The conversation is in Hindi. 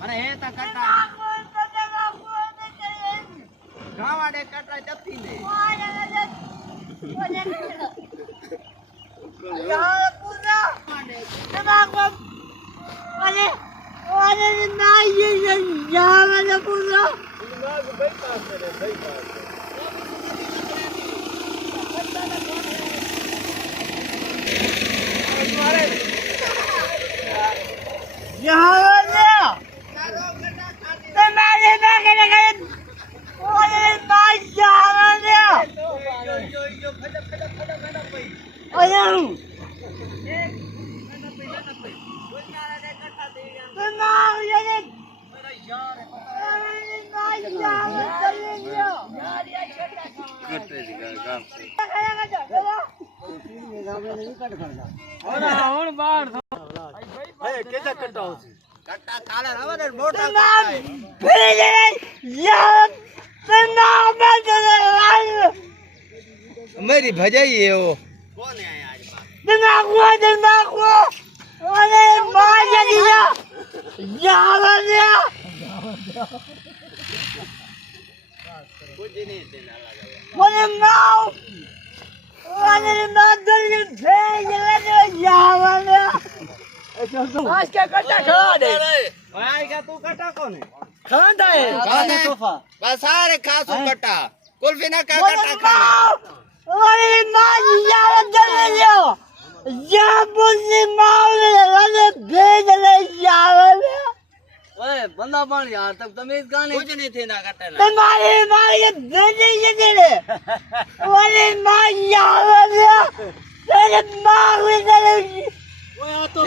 અને હે તા કટા ગાવા દે કટા જતી ને યાર પૂરા તમાકો અરે ઓરે ના યે યાર ને પૂરા ના ભાઈ પાસ રે ભાઈ પાસ યાર ને તમારે બાકે લગે ઓરે ના યાર ને yo ઓય मेरी भजाई है वो कौन है आज दिमागो अरे मार दिया यार दिया कुछ नहीं देना लगा मुझे माओ अरे मार दिया भेज ले यार दिया आज क्या कट्टा खा दे भाई का तू कट्टा कौन है खांदा है खाने सोफा बस सारे खासू कट्टा कुल्फी ना का कट्टा खा अरे मां यार दे लियो या बुझी मारे अरे भेज ले यार ओए बंदा बन यार तब तमीज गाने कुछ नहीं थे ना कट्टा ना तुम्हारे मारे भेज ये दे ले अरे मां यार तेरे मां ओए तो